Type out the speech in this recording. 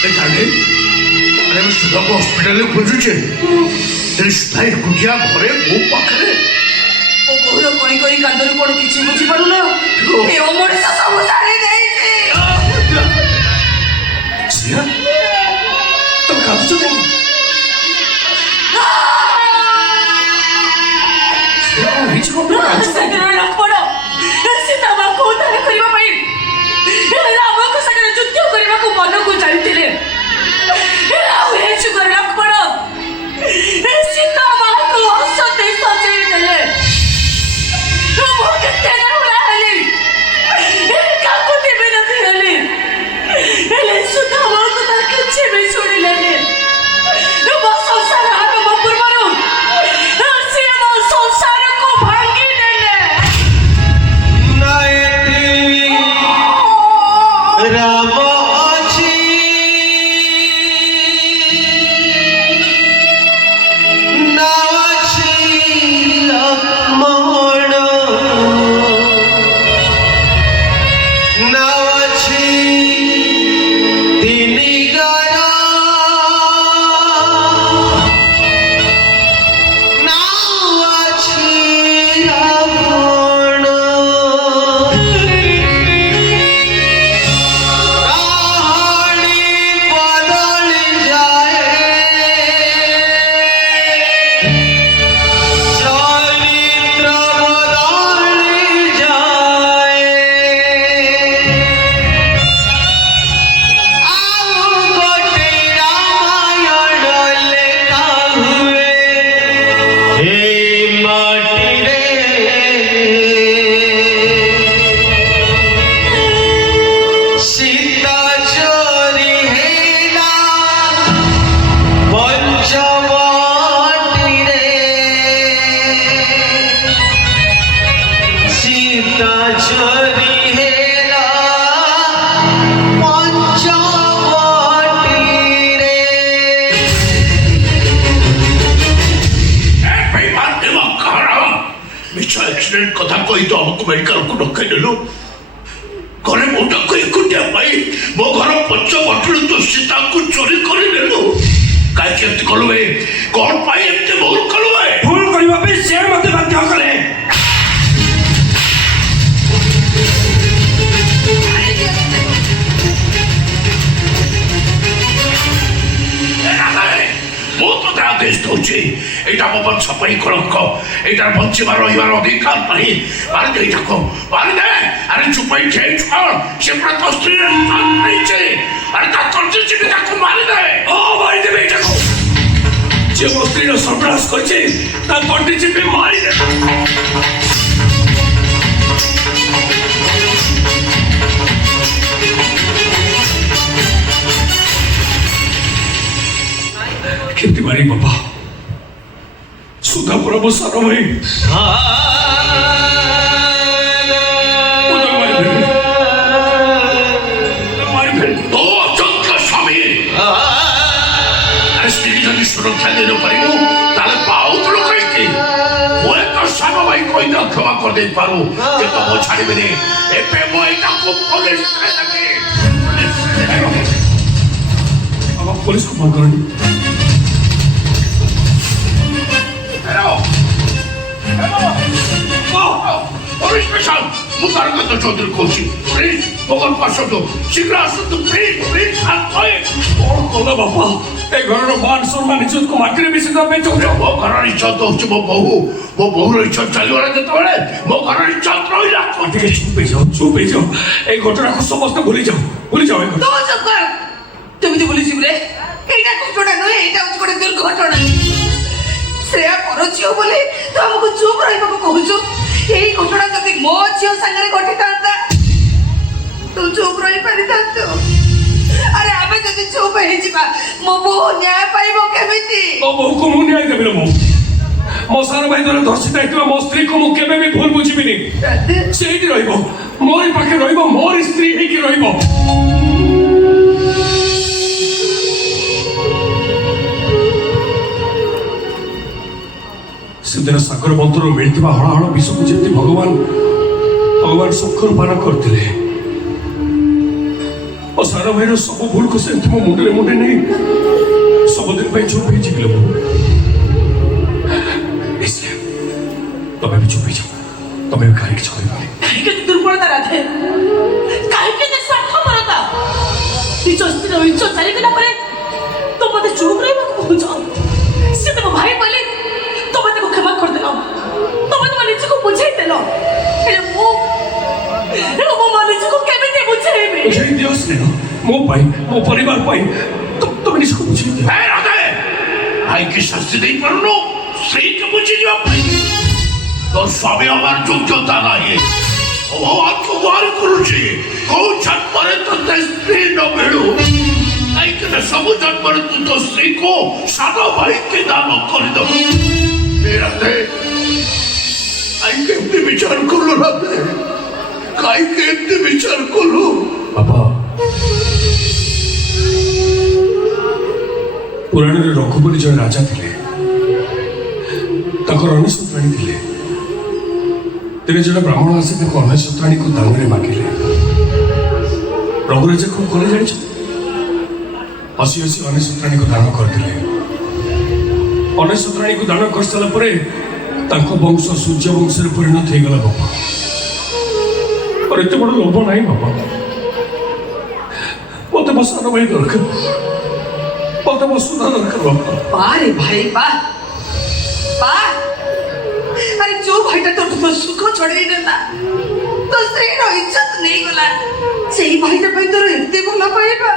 আমি সুধাকে হসপিটালে খুঁজুছে সুধা একুটিয়া ঘরে ମୋ ପାଖରେ ଓ ବୋହୁର କହି କହି କାନ୍ଦରୁ କଣ କିଛି ବୁଝିପାରୁନ ଏ ଅମଣିଷ ସବୁ ଜାଣି ଦେଇଛି। ଶ୍ରେୟା ତମେ କାନ୍ଦୁଛ କଣ? ଶ୍ରେୟା କଣ ହେଇଛି କଣ? ସୀତା ମାଙ୍କୁ ଉଦ୍ଧାର କରିବା ପାଇଁ ରାମଙ୍କ ସାଙ୍ଗରେ ଯୁଦ୍ଧ କରିବାକୁ ମନକୁ ଚାଲିଥିଲେ। ଆଉ ଏ ଯୁଗରେ ଲକ୍ଷ୍ମଣ ସୀତା ମାଙ୍କୁ ହସତେ ସଜେଇ ଦେଲେ। ମୁଁ କେତେ ଡାଉରା ହେଲି କାକୁତି ବିନତି ହେଲି ହେଲେ ସୀତା ମାଙ୍କୁ ତା କିଛି ବି ଶୁଣିଲେନି। ମୋ ସଂସାର ଆରମ୍ଭ ପୂର୍ବରୁ ସେ ମୋ ସଂସାରକୁ ଭାଙ୍ଗି ଦେଲେ। ରାମ ଅଛି ନା ଅଛି ଲକ୍ଷ୍ମଣ ନା ଅଛି ତିନି ଗର ନା ଅଛି ରାବଣ कहानी बदल जाए चरित्र बदल जाए आओ गोटे रामायण लेखा हुए हे माटी रे सीता चोरी हेला पंचवटी रे सीता चोरी हेला पंचवटी रे ମିଛ ଆକ୍ସିଡେଣ୍ଟ କଥା କହି ତ ଆମକୁ ମେଡିକାଲକୁ ଡକେଇ ଦେଲୁ। ଘରେ ମୋଟାକୁ ଏକୁଟିଆ ପାଇ ମୋ ଘର ପଛପଟରୁ ତୁ ସୀତାକୁ ଚୋରି କରିନେଲୁ। କାହିଁକି ଏମିତି କଲୁ ଭାଇ? କଣ ପାଇଁ ଏମିତି ଭୁଲ କଲୁ ଭାଇ? ଭୁଲ କରିବା ପାଇଁ ସେ ମୋତେ ବାଧ୍ୟ କଲେ। ମୁଁ ତ ଆଦେଶ ଦଉଛି ଏଇଟା ମୋ ବଂଶ ପାଇଁ କଳଙ୍କ। ଏଇଟାର ବଞ୍ଚିବାର ରହିବାର ଅଧିକାର ନାହିଁ। ମାରିଦେ ଏଇଟାକୁ ମାରିଦେ। ଆରେ ଚୁପ ହେଇ ଛେଇ ଛୁଆ ସେ ପୁରା ତୋ ସ୍ତ୍ରୀର ନେଇছে। ଆରେ ତା କର୍ଜିଛି ତାକୁ ମାରିଦେ। ଓ ମାରିଦେବେ ଏଇଟାକୁ। ଯେ ମୋ ସ୍ତ୍ରୀର ସର୍ବନାଶ କରିଛି ତା ତଣ୍ଟି ଚିପି ମାରିଦେବେ। କେମିତି ମାରି ବାପା? ସୁଧା ପ୍ରଭୁ ସାନ ଭାଇ ମାରିଫେରି ତୋ ଅଯନ୍ତ୍ର ସ୍ୱାମୀ ଆରେ ସ୍ତ୍ରୀ ଯଦି ସୁରକ୍ଷା ଦେଇନପାରିବୁ ତାହେଲେ ପାଉଥିଲୁ କାହିଁକି? ମୁଁ ଏକ ସାନ ଭାଇ କହିଦ କ୍ଷମା କରିଦେଇ ପାରୁ କିନ୍ତୁ ମୁଁ ଛାଡ଼ିବିନି। ଏବେ ମୁଁ ଏଇଟାକୁ ପୋଲିସରେ ଦେବି। ଆମ ପୋଲିସକୁ ଫୋନ କରନି। Police station! ମୁଁ ତାରକାନ୍ତ ଚୌଧୁରୀ କହୁଛି। ପ୍ଲିଜ୍ ମୋ ଘରକୁ ଆସନ୍ତୁ। ଶୀଘ୍ର ଆସନ୍ତୁ ପ୍ଲିଜ୍ ପ୍ଲିଜ୍। କଣ କଲ ବାପା? ଏ ଘରର ମାନ ସମ୍ମାନ ଇଜ୍ଜତକୁ ମାଟିରେ ମିଶି ଦେବା ପାଇଁ ଚାହୁଁଛ? ମୋ ଘରର ଇଜ୍ଜତ ହଉଛି ମୋ ବୋହୂ। ମୋ ବୋହୂର ଇଜ୍ଜତ ଚାଲିଗଲା ଯେତେବେଳେ ମୋ ଘରର ଇଜ୍ଜତ ରହିଲା। ଟିକେ ଚୁପ୍ ହେଇଯାଅ ଚୁପ୍ ହେଇଯାଅ। এই ଘଟଣାକୁ ସମସ୍ତେ ଭୁଲିଯାଅ ଭୁଲିଯାଅ। এই ଘଟଣା ତୁ ଚୁପ କର। କେମିତି ଭୁଲିଯିବୁ ରେ? ଏଇଟା ଘଟଣା ନୁହେଁ, ଏଇଟା ହଉଛି ଗୋଟେ ଦୁର୍ଘଟଣା। ଶ୍ରେୟା ପର ଝିଅ ବୋଲି ତୁ ଆମକୁ ଚୁପ ରହିବାକୁ କହୁଛୁ। এই ঘটনা যদি ମୋ ଝିଅ ସାଙ୍ଗରେ ଘଟିଥାନ୍ତା ତୁ ଚୁପ ରହିପାରିଥାନ୍ତୁ। ଆରେ ଆମେ ଯଦି ଚୁପ ହେଇଯିବା ମୋ ବୋହୂ ନ୍ୟାୟ ପାଇବ କେମିତି? ମୋ ବୋହୂକୁ ମୁଁ ନ୍ୟାୟ ଦେବି ନା। ମୋ ସାନ ଭାଇ ଦ୍ୱାରା ଧର୍ଷିତ ହେଇଥିବା ମୋ ସ୍ତ୍ରୀକୁ ମୁଁ କେବେ ବି ଭୁଲ ବୁଝିବିନି। ସେଇଠି ରହିବ, ମୋରି ପାଖରେ ରହିବ, ମୋରି ସ୍ତ୍ରୀ ହେଇକି ରହିବ। ସେଦିନ ସାଗର ମନ୍ଥରୁ ମିଳିଥିବା ହଳାହଳ ବିଷକୁ ଯେମିତି ଭଗବାନ ସଖରୁ ପାନ କରିଥିଲେ। ମୋ ସାନ ଭାଇର ସବୁ ଭୁଲକୁ ସେମିତି ମୋ ମୁଣ୍ଡରେ ମୁଣ୍ଡେ ନେଇ ସବୁଦିନ ପାଇଁ ଚୁପ୍ ହେଇଯିବି ଲୋ। ତମେ ବି ଚୁପ୍ ହେଇଯାଅ, ତମେ ବି କାହାରି କିଛି କହିବନି। କାହିଁକି ଏତେ ଦୁର୍ବଳତା ରାଧେ? କାହିଁକି ଏତେ ସ୍ୱାର୍ଥପରତା? ନିଜ ସ୍ତ୍ରୀର ଇଜ୍ଜତ ଚାଲିଗଲା ପରେ ତମେ ମତେ ଚୁପ୍ ରହିବାକୁ କହୁଛ? ସେ ତମ ଭାଇ ବୋଲି ତମେ ତାକୁ କ୍ଷମା କରିଦେଲ, ତମେ ତମ ନିଜକୁ ବୁଝେଇଦେଲ। ହେଲେ ମୁଁ ମୋ ନିଜକୁ କେମିତି ବୁଝେଇବି? ବୁଝେଇ ଦିଅ ସ୍ନେହ, ମୋ ପାଇଁ, ମୋ ପରିବାର ପାଇଁ ତମେ ନିଜକୁ ବୁଝେଇ ଦିଅ। ହେ ରାଧେ, ଭାଇକି ଶାସ୍ତି ଦେଇପାରୁନୁ ସ୍ତ୍ରୀকে ବୁଝିଯିବା ପାଇଁ? তোর স্বামী আমার যোগ্যতা নাই। ভগবান কুমার করুছি কোন জন্মরে তো স্ত্রী ন মিলু, কাইকে ସବୁ ଜନ୍ମରେ ତୁ ତୋ ସ୍ତ୍ରୀକୁ ସାନ ଭାଇକି ଦାନ କରିଦେବୁ। ରାଧେ, କାହିଁକି ଏମିତି ବିଚାର କଲୁ ରାଧେ? କାହିଁକି ଏମିତି ବିଚାର କଲୁ? ବାପା, ପୁରାଣରେ ରଘୁ ବୋଲି ଜଣେ ରାଜା ଥିଲେ। ତାଙ୍କର ଅନେଶତରାଣୀ ଥିଲେ। ତେବେ ଜଣେ ବ୍ରାହ୍ମଣ ଆସି ତାଙ୍କ ଅନେଶତରାଣୀକୁ ଦାନରେ ମାଗିଲେ। ରଘୁରାଜା କଣ କଲେ ଜାଣିଛ? ହସି ହସି ଅନେଶତରାଣୀକୁ ଦାନ କରିଦେଲେ। ଅନେଶତରାଣୀକୁ ଦାନ କରିସାରିଲା ପରେ ତାଙ୍କ ବଂଶ ସୂର୍ଯ୍ୟ ବଂଶରେ ପରିଣତ ହେଇଗଲା। ବାପା, ମୋର ଏତେ ବଡ଼ ଲୋଭ ନାହିଁ ବାପା। ମତେ ମୋ ସାନ ଭାଇ ଦରକାର, ମତେ ମୋ ସୁନା ଦରକାର ବାପା। ବାରେ ଭାଇ ବା ବା, আরে जो ভাইটা তোর তো সুখ ছড়াই নেলা, তো স্ত্রীর ইজ্জত নেই গলা, সেই ভাইটা পাই তোর এতে ভালো পাইবা।